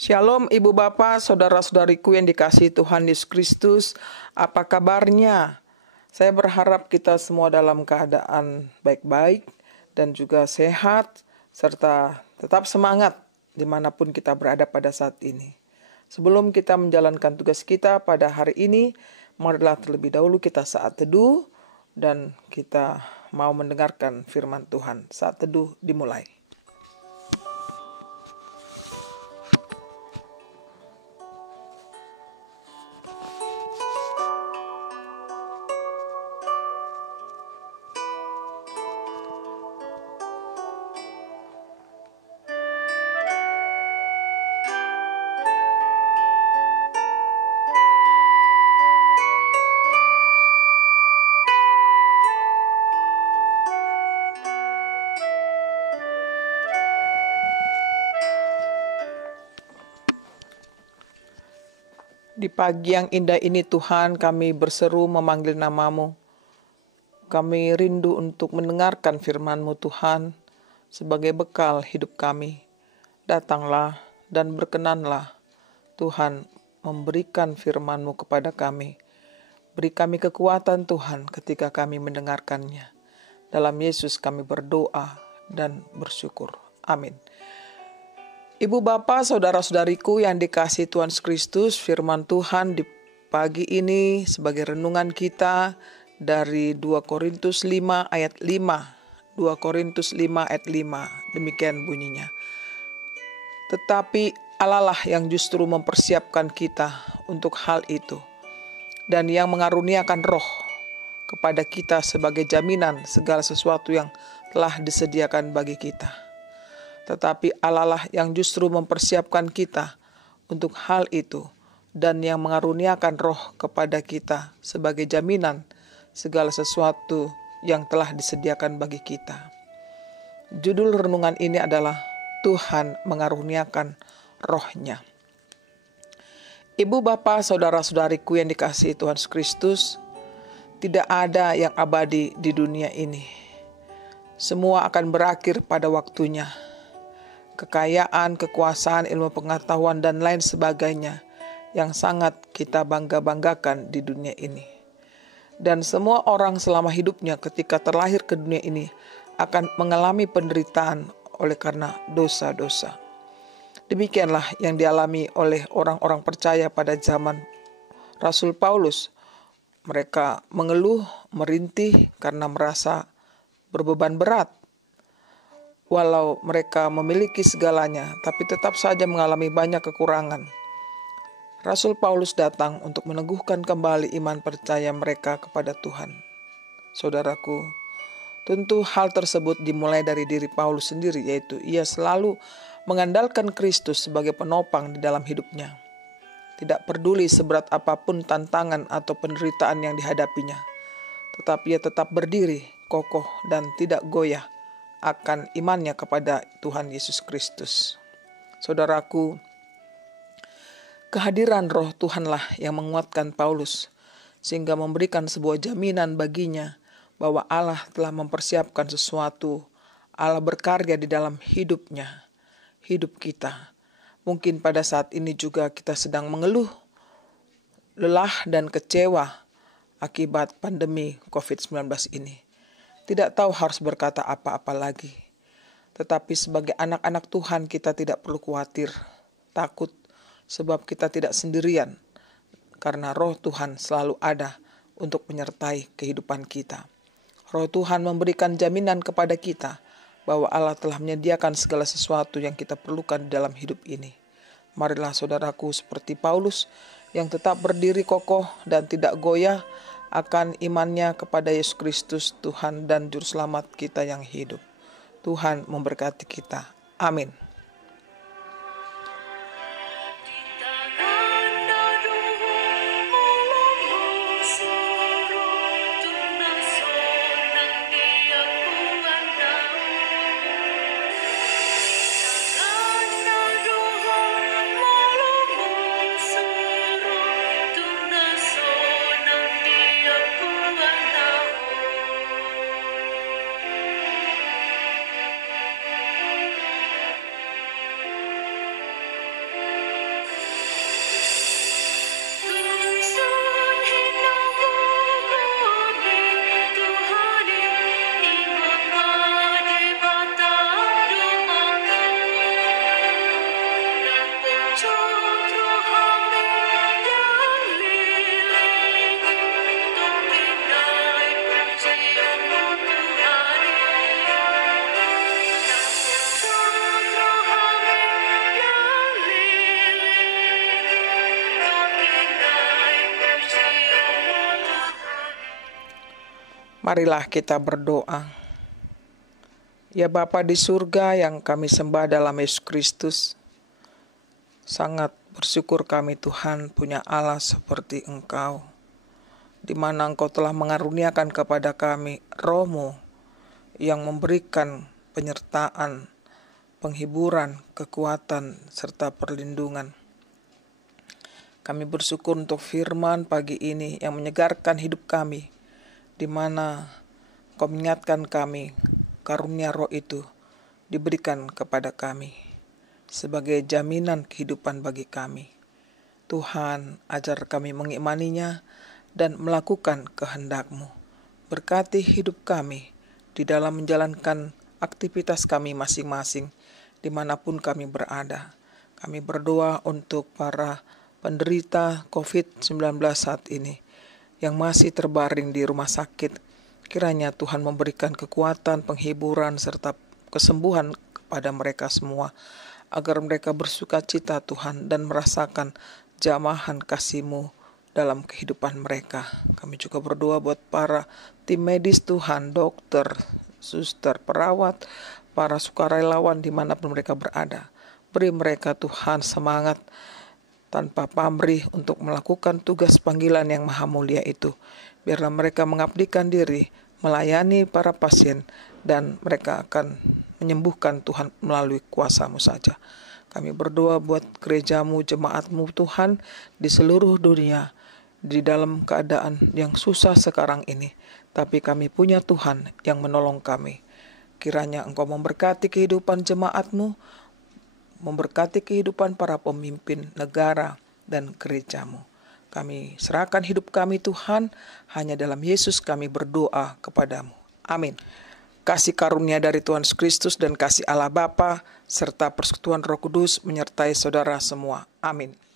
Shalom Ibu Bapak, Saudara-saudariku yang dikasihi Tuhan Yesus Kristus. Apa kabarnya? Saya berharap kita semua dalam keadaan baik-baik dan juga sehat, serta tetap semangat dimanapun kita berada pada saat ini. Sebelum kita menjalankan tugas kita pada hari ini, marilah terlebih dahulu kita saat teduh dan kita mau mendengarkan firman Tuhan. Saat teduh dimulai. Di pagi yang indah ini Tuhan, kami berseru memanggil nama-Mu. Kami rindu untuk mendengarkan firman-Mu Tuhan sebagai bekal hidup kami. Datanglah dan berkenanlah Tuhan memberikan firman-Mu kepada kami. Beri kami kekuatan Tuhan ketika kami mendengarkannya. Dalam Yesus kami berdoa dan bersyukur. Amin. Ibu Bapak, Saudara-saudariku yang dikasihi Tuhan Yesus Kristus, firman Tuhan di pagi ini sebagai renungan kita dari 2 Korintus 5 ayat 5. 2 Korintus 5 ayat 5, demikian bunyinya. Tetapi Allah lah yang justru mempersiapkan kita untuk hal itu, dan yang mengaruniakan roh kepada kita sebagai jaminan segala sesuatu yang telah disediakan bagi kita. Tetapi Allah lah yang justru mempersiapkan kita untuk hal itu dan yang mengaruniakan roh kepada kita sebagai jaminan segala sesuatu yang telah disediakan bagi kita. Judul renungan ini adalah Tuhan mengaruniakan rohnya. Ibu bapak saudara-saudariku yang dikasihi Tuhan Yesus Kristus, tidak ada yang abadi di dunia ini. Semua akan berakhir pada waktunya. Kekayaan, kekuasaan, ilmu pengetahuan, dan lain sebagainya yang sangat kita bangga-banggakan di dunia ini. Dan semua orang selama hidupnya ketika terlahir ke dunia ini akan mengalami penderitaan oleh karena dosa-dosa. Demikianlah yang dialami oleh orang-orang percaya pada zaman Rasul Paulus. Mereka mengeluh, merintih karena merasa berbeban berat. Walau mereka memiliki segalanya, tapi tetap saja mengalami banyak kekurangan. Rasul Paulus datang untuk meneguhkan kembali iman percaya mereka kepada Tuhan. Saudaraku, tentu hal tersebut dimulai dari diri Paulus sendiri, yaitu ia selalu mengandalkan Kristus sebagai penopang di dalam hidupnya. Tidak peduli seberat apapun tantangan atau penderitaan yang dihadapinya, tetapi ia tetap berdiri, kokoh, dan tidak goyah akan imannya kepada Tuhan Yesus Kristus. Saudaraku, kehadiran roh Tuhanlah yang menguatkan Paulus, sehingga memberikan sebuah jaminan baginya bahwa Allah telah mempersiapkan sesuatu. Allah berkarya di dalam hidupnya, hidup kita. Mungkin pada saat ini juga kita sedang mengeluh, lelah dan kecewa akibat pandemi COVID-19 ini. Tidak tahu harus berkata apa-apa lagi. Tetapi sebagai anak-anak Tuhan kita tidak perlu khawatir, takut, sebab kita tidak sendirian. Karena roh Tuhan selalu ada untuk menyertai kehidupan kita. Roh Tuhan memberikan jaminan kepada kita bahwa Allah telah menyediakan segala sesuatu yang kita perlukan dalam hidup ini. Marilah saudaraku seperti Paulus yang tetap berdiri kokoh dan tidak goyah akan imannya kepada Yesus Kristus, Tuhan dan Juru Selamat kita yang hidup. Tuhan memberkati kita. Amin. Marilah kita berdoa. Ya Bapa di surga yang kami sembah dalam Yesus Kristus, sangat bersyukur kami Tuhan punya Allah seperti Engkau, di mana Engkau telah mengaruniakan kepada kami Roh-Mu yang memberikan penyertaan, penghiburan, kekuatan, serta perlindungan. Kami bersyukur untuk firman pagi ini yang menyegarkan hidup kami, di mana Kau mengingatkan kami, karunia Roh itu diberikan kepada kami sebagai jaminan kehidupan bagi kami. Tuhan, ajar kami mengimaninya dan melakukan kehendak-Mu. Berkati hidup kami di dalam menjalankan aktivitas kami masing-masing dimanapun kami berada. Kami berdoa untuk para penderita COVID-19 saat ini yang masih terbaring di rumah sakit. Kiranya Tuhan memberikan kekuatan, penghiburan, serta kesembuhan kepada mereka semua, agar mereka bersuka cita Tuhan dan merasakan jamahan kasih-Mu dalam kehidupan mereka. Kami juga berdoa buat para tim medis Tuhan, dokter, suster, perawat, para sukarelawan dimanapun mereka berada. Beri mereka Tuhan semangat tanpa pamrih untuk melakukan tugas panggilan yang maha mulia itu. Biarlah mereka mengabdikan diri, melayani para pasien, dan mereka akan menyembuhkan Tuhan melalui kuasa-Mu saja. Kami berdoa buat gereja-Mu, jemaat-Mu Tuhan di seluruh dunia, di dalam keadaan yang susah sekarang ini. Tapi kami punya Tuhan yang menolong kami. Kiranya Engkau memberkati kehidupan jemaat-Mu, memberkati kehidupan para pemimpin negara dan gereja-Mu. Kami serahkan hidup kami Tuhan, hanya dalam Yesus kami berdoa kepadamu. Amin. Kasih karunia dari Tuhan Yesus Kristus dan kasih Allah Bapa serta persekutuan Roh Kudus menyertai saudara semua. Amin.